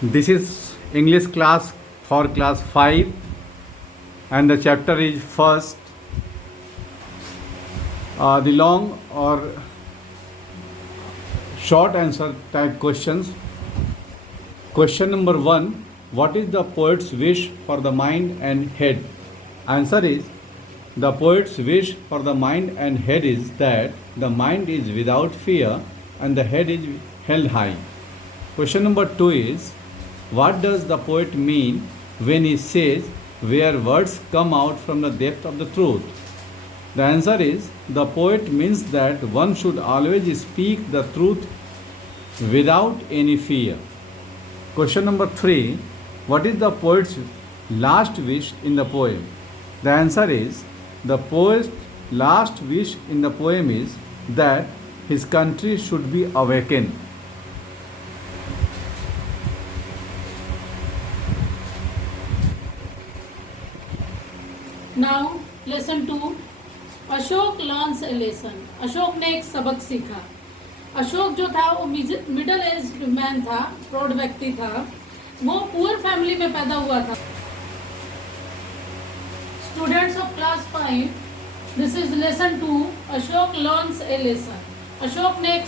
This is English class for class 5 and the chapter is first the long or short answer type questions. Question number 1, what is the poet's wish for the mind and head? Answer is, the poet's wish for the mind and head is that the mind is without fear and the head is held high. Question number 2 is, what does the poet mean when he says where words come out from the depth of the truth? The answer is, the poet means that one should always speak the truth without any fear. Question number 3, what is the poet's last wish in the poem? The answer is, the poet's last wish in the poem is that his country should be awakened. Now lesson 2, Ashok learns A lesson. Ashok ने एक सबक सीखा। अशोक जो था वो middle age man था, प्रौढ़ व्यक्ति था। वो पुअर फैमिली में पैदा हुआ था। Students of class 5, this is lesson 2, Ashok learns A lesson. Ashok ने एक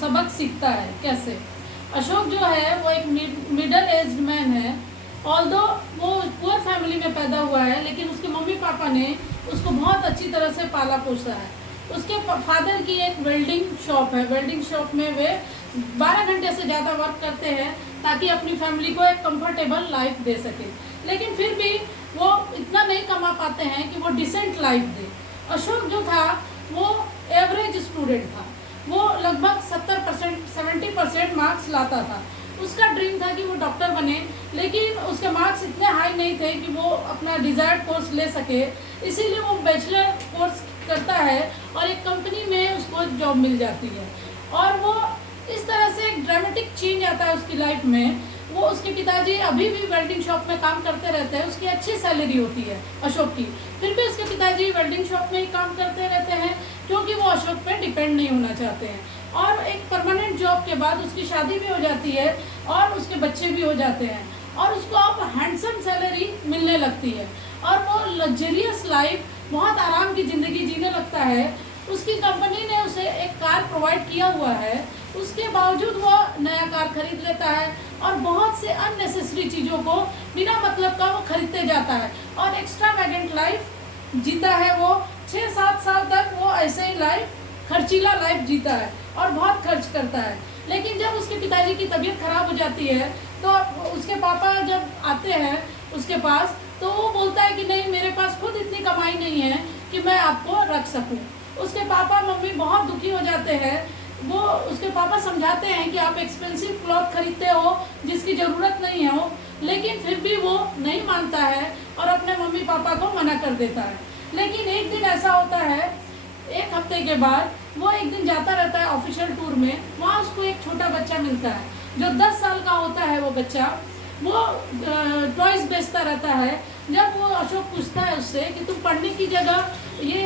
सबक सीखता है। कैसे? अशोक जो है वो एक मिडिल एज मैन है। ऑल्दो वो पुअर फैमिली में पैदा हुआ है, लेकिन उसके मम्मी पापा ने उसको बहुत अच्छी तरह से पाला पोसा है। उसके फादर की एक वेल्डिंग शॉप है। वेल्डिंग शॉप में वे 12 घंटे से ज़्यादा वर्क करते हैं ताकि अपनी फैमिली को एक कंफर्टेबल लाइफ दे सके, लेकिन फिर भी वो इतना नहीं कमा पाते हैं कि वो डिसेंट लाइफ दे। अशोक जो था वो एवरेज स्टूडेंट था। वो लगभग 70% 70% मार्क्स लाता था। उसका ड्रीम था कि वो डॉक्टर बने, लेकिन उसके मार्क्स इतने हाई नहीं थे कि वो अपना डिज़ायर्ड कोर्स ले सके। इसीलिए वो बैचलर कोर्स करता है और एक कंपनी में उसको जॉब मिल जाती है। और वो इस तरह से एक ड्रामेटिक चेंज आता है उसकी लाइफ में। वो उसके पिताजी अभी भी वेल्डिंग शॉप में काम करते रहते हैं। उसकी अच्छी सैलरी होती है अशोक की, फिर भी उसके पिताजी वेल्डिंग शॉप में ही काम करते रहते हैं क्योंकि वो अशोक पे डिपेंड नहीं होना चाहते हैं। और एक परमानेंट जॉब के बाद उसकी शादी भी हो जाती है और उसके बच्चे भी हो जाते हैं और उसको अब हैंडसम सैलरी मिलने लगती है और वो लग्जरियस लाइफ, बहुत आराम की ज़िंदगी जीने लगता है। उसकी कंपनी ने उसे एक कार प्रोवाइड किया हुआ है, उसके बावजूद वो नया कार खरीद लेता है और बहुत से अननेसेसरी चीज़ों को बिना मतलब का वो खरीदते जाता है और एक्स्ट्रा वैगेंट लाइफ जीता है। वो 6-7 साल तक वो ऐसे ही लाइफ, खर्चीला लाइफ जीता है और बहुत खर्च करता है। लेकिन जब उसके पिताजी की तबीयत खराब हो जाती है तो उसके पापा जब आते हैं उसके पास, तो वो बोलता है कि नहीं, मेरे पास खुद इतनी कमाई नहीं है कि मैं आपको रख सकूं। उसके पापा मम्मी बहुत दुखी हो जाते हैं। वो उसके पापा समझाते हैं कि आप एक्सपेंसिव क्लॉथ खरीदते हो जिसकी ज़रूरत नहीं है हो, लेकिन फिर भी वो नहीं मानता है और अपने मम्मी पापा को मना कर देता है। लेकिन एक दिन ऐसा होता है, एक हफ्ते के बाद वो एक दिन जाता रहता है ऑफिशियल टूर में। वहाँ उसको एक छोटा बच्चा मिलता है जो 10 साल का होता है। वो बच्चा वो टॉयज़ बेचता रहता है। जब वो अशोक पूछता है उससे कि तुम पढ़ने की जगह ये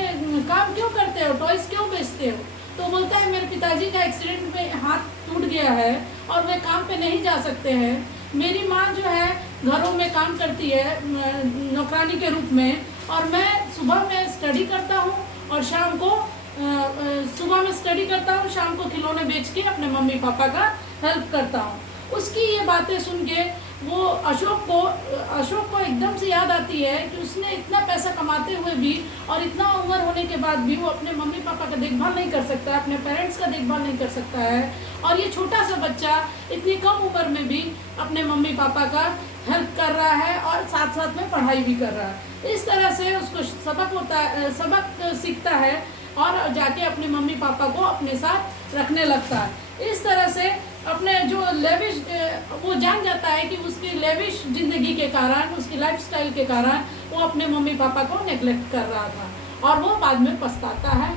काम क्यों करते हो, टॉयज़ क्यों बेचते हो, तो बोलता है मेरे पिताजी का एक्सीडेंट में हाथ टूट गया है और वे काम पे नहीं जा सकते हैं। मेरी माँ जो है घरों में काम करती है नौकरानी के रूप में, और मैं सुबह में स्टडी करता हूँ और शाम को सुबह में स्टडी करता हूँ, शाम को खिलौने बेच के अपने मम्मी पापा का हेल्प करता हूँ। उसकी ये बातें सुन के वो अशोक को एकदम से याद आती है कि उसने इतना पैसा कमाते हुए भी और इतना उम्र होने के बाद भी वो अपने मम्मी पापा का देखभाल नहीं कर सकता है, अपने पेरेंट्स का देखभाल नहीं कर सकता है। और ये छोटा सा बच्चा इतनी कम उम्र में भी अपने मम्मी पापा का हेल्प कर रहा है और साथ साथ में पढ़ाई भी कर रहा है। इस तरह से उसको सबक सीखता है और जाके अपने मम्मी पापा को अपने साथ रखने लगता है। इस तरह से अपने जो लेविश, वो जान जाता है कि उसकी लेविश ज़िंदगी के कारण, उसकी लाइफस्टाइल के कारण वो अपने मम्मी पापा को नेग्लेक्ट कर रहा था और वो बाद में पछताता है।